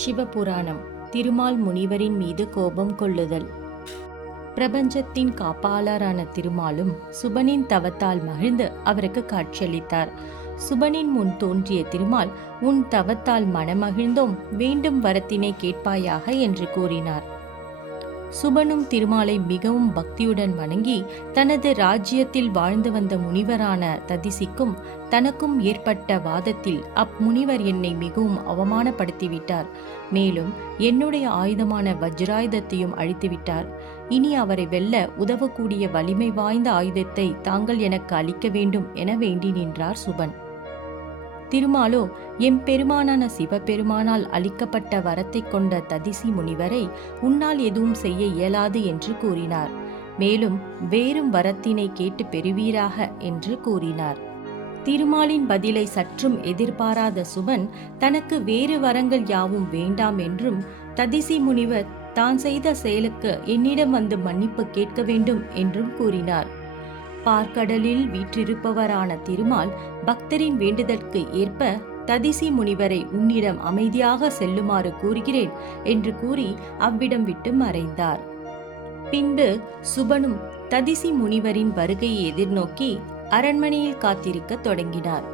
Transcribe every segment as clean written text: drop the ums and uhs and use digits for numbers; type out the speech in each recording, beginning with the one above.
சிவபுராணம். திருமால் முனிவரின் மீது கோபம் கொள்ளுதல். பிரபஞ்சத்தின் காப்பாளரான திருமாலும் சுபனின் தவத்தால் மகிழ்ந்து அவருக்கு காட்சியளித்தார். சுபனின் முன் தோன்றிய திருமால், உன் தவத்தால் மனமகிழ்ந்தோம், வேண்டும் வரத்தினை கேட்பாயாக என்று கூறினார். சுபனும் திருமாலை மிகவும் பக்தியுடன் வணங்கி தனது ராஜ்யத்தில் வாழ்ந்து வந்த முனிவரான ததிசிக்கும் தனக்கும் ஏற்பட்ட வாதத்தில் அம்முனிவர் என்னை மிகவும் அவமானப்படுத்திவிட்டார். மேலும் என்னுடைய ஆயுதமான வஜ்ராயுதத்தையும் அழித்துவிட்டார். இனி அவரை வெல்ல உதவக்கூடிய வலிமை வாய்ந்த ஆயுதத்தை தாங்கள் எனக்கு அளிக்க வேண்டும் என வேண்டி நின்றார் சுபன். திருமாலோ, எம்பெருமானான சிவபெருமானால் அளிக்கப்பட்ட வரத்தை கொண்ட ததிசி முனிவரை உன்னால் எதுவும் செய்ய இயலாது என்று கூறினார். மேலும் வேறும் வரத்தினை கேட்டு பெறுவீராக என்று கூறினார். திருமாலின் பதிலை சற்றும் எதிர்பாராத சுபன் தனக்கு வேறு வரங்கள் யாவும் வேண்டாம் என்றும், ததிசி முனிவர் தான் செய்த செயலுக்கு என்னிடம் வந்து மன்னிப்பு கேட்க வேண்டும் என்றும் கூறினார். பார்க்கடலில் வீற்றிருப்பவரான திருமால் பக்தரின் வேண்டுதற்கு ஏற்ப ததிசி முனிவரை உன்னிடம் அமைதியாக செல்லுமாறு கூறுகிறேன் என்று கூறி அவ்விடம் விட்டு மறைந்தார். பின்பு சுபனும் ததிசி முனிவரின் வருகையை எதிர்நோக்கி அரண்மனையில் காத்திருக்க தொடங்கினார்.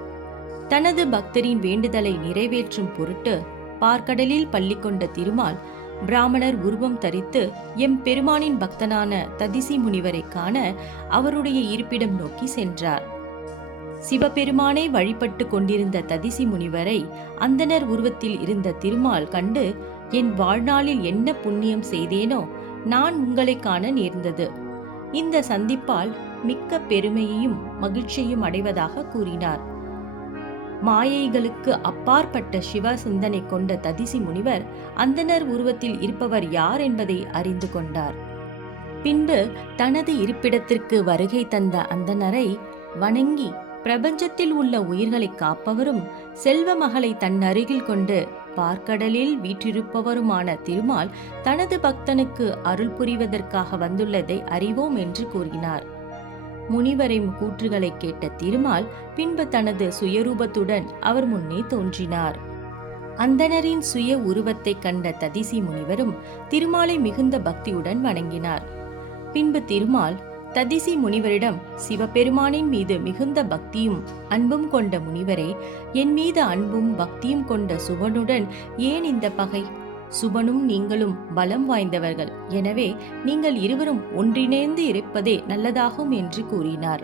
தனது பக்தரின் வேண்டுதலை நிறைவேற்றும் பொருட்டு பார்க்கடலில் பள்ளி கொண்ட திருமால் பிராமணர் உருவம் தரித்து எம்பெருமானின் பக்தனான ததிசி முனிவரை காண அவருடைய இருப்பிடம் நோக்கி சென்றார். சிவபெருமானை வழிபட்டு கொண்டிருந்த ததிசி முனிவரை அந்தணர் உருவத்தில் இருந்த திருமால் கண்டு, என் வாழ்நாளில் என்ன புண்ணியம் செய்தேனோ நான் உங்களை காண நேர்ந்தது. இந்த சந்திப்பால் மிக்க பெருமையையும் மகிழ்ச்சியையும் அடைவதாக கூறினார். மாயைகளுக்கு அப்பாற்பட்ட சிவ சிந்தனை கொண்ட ததிசி முனிவர் அந்தணர் உருவத்தில் இருப்பவர் யார் என்பதை அறிந்து கொண்டார். பின்பு தனது இருப்பிடத்திற்கு வருகை தந்த அந்தணரை வணங்கி பிரபஞ்சத்தில் உள்ள உயிர்களை காப்பவரும் செல்வ மகளை தன் அருகில் கொண்டு பார்க்கடலில் வீற்றிருப்பவருமான திருமால் தனது பக்தனுக்கு அருள் புரிவதற்காக வந்துள்ளதை அறிவோம் என்று கூறினார். முனிவரின் கூற்றுகளை கேட்ட திருமால் பின்பு தனது சுயரூபத்துடன் அவர் முன்னே தோன்றினார். அந்தணரின் சுய உருவத்தை கண்ட ததிசி முனிவரும் திருமாலை மிகுந்த பக்தியுடன் வணங்கினார். பின்பு திருமால் ததிசி முனிவரிடம், சிவபெருமானின் மீது மிகுந்த பக்தியும் அன்பும் கொண்ட முனிவரே, என் மீது அன்பும் பக்தியும் கொண்ட சுபனுடன் ஏன் இந்த பகை? சுபனும் நீங்களும் பலம் வாய்ந்தவர்கள். எனவே நீங்கள் இருவரும் ஒன்றிணைந்து இருப்பதே நல்லதாகும் என்று கூறினார்.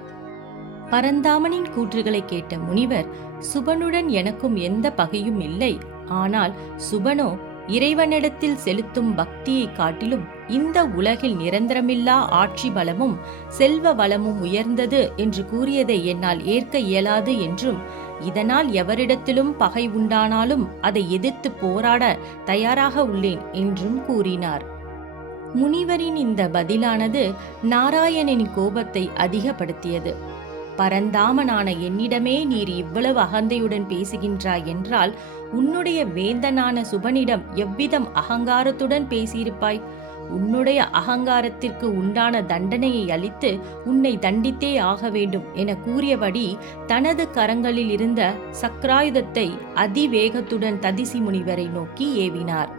பரந்தாமனின் கூற்றுகளை கேட்ட முனிவர், சுபனுடன் எனக்கும் எந்த பகையும் இல்லை. ஆனால் சுபனோ இறைவனிடத்தில் செலுத்தும் பக்தியை காட்டிலும் இந்த உலகில் நிரந்தரமில்லா ஆட்சி பலமும் செல்வ வளமும் உயர்ந்தது என்று கூறியதை என்னால் ஏற்க இயலாது என்றும், இதனால் எவரிடத்திலும் பகை உண்டானாலும் அதை எதிர்த்து போராட தயாராக உள்ளேன் என்றும் கூறினார். முனிவரின் இந்த பதிலானது நாராயணனின் கோபத்தை அதிகப்படுத்தியது. பரந்தாமனான என்னிடமே நீர் இவ்வளவு அகந்தையுடன் பேசுகின்றாய் என்றால் உன்னுடைய வேந்தனான சுபனிடம் எவ்விதம் அகங்காரத்துடன் பேசியிருப்பாய்? உன்னுடைய அகங்காரத்திற்கு உண்டான தண்டனையை அளித்து உன்னை தண்டித்தே ஆக வேண்டும் என கூறியபடி தனது கரங்களில் இருந்த சக்ராயுதத்தை அதிவேகத்துடன் ததிசி முனிவரை நோக்கி ஏவினார்.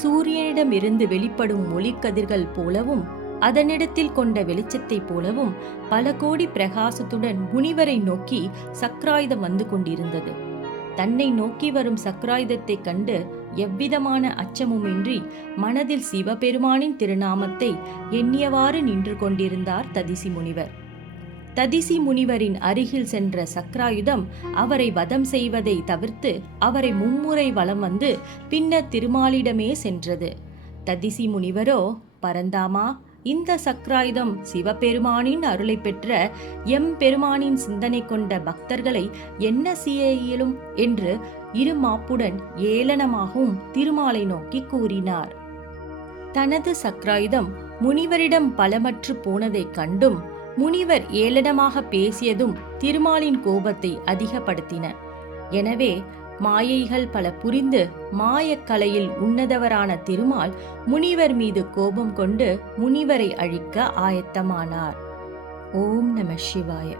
சூரியனிடமிருந்து வெளிப்படும் ஒளிக்கதிர்கள் போலவும் அதனிடத்தில் கொண்ட வெளிச்சத்தை போலவும் பல கோடி பிரகாசத்துடன் முனிவரை நோக்கி சக்ராயுதம் வந்து கொண்டிருந்தது. தன்னை நோக்கி வரும் சக்ராயுதத்தை கண்டு எவ்விதமான அச்சமுமின்றி மனதில் சிவபெருமானின் திருநாமத்தை எண்ணியவாறு நின்று கொண்டிருந்தார் ததிசி முனிவர். ததிசி முனிவரின் அருகில் சென்ற சக்ராயுதம் அவரை வதம் செய்வதை தவிர்த்து அவரை மும்முறை வலம் வந்து பின்னர் திருமாலிடமே சென்றது. ததிசி முனிவரோ, பரந்தாமா, இந்த சக்ராயுதம் சிவபெருமானின் அருளை பெற்ற எம்பெருமானின் சிந்தனை கொண்ட பக்தர்களை என்ன செய்ய இயலும் என்று இருமாப்புடன் ஏளனமாகவும் திருமாலை நோக்கி கூறினார். தனது சக்ராயுதம் முனிவரிடம் பலமற்று போனதைக் கண்டும் முனிவர் ஏளனமாக பேசியதும் திருமாலின் கோபத்தை அதிகப்படுத்தின. எனவே மாயைகள் பல புரிந்து மாயக்கலையில் உன்னதவரான திருமால் முனிவர் மீது கோபம் கொண்டு முனிவரை அழிக்க ஆயத்தமானார். ஓம் நம சிவாய.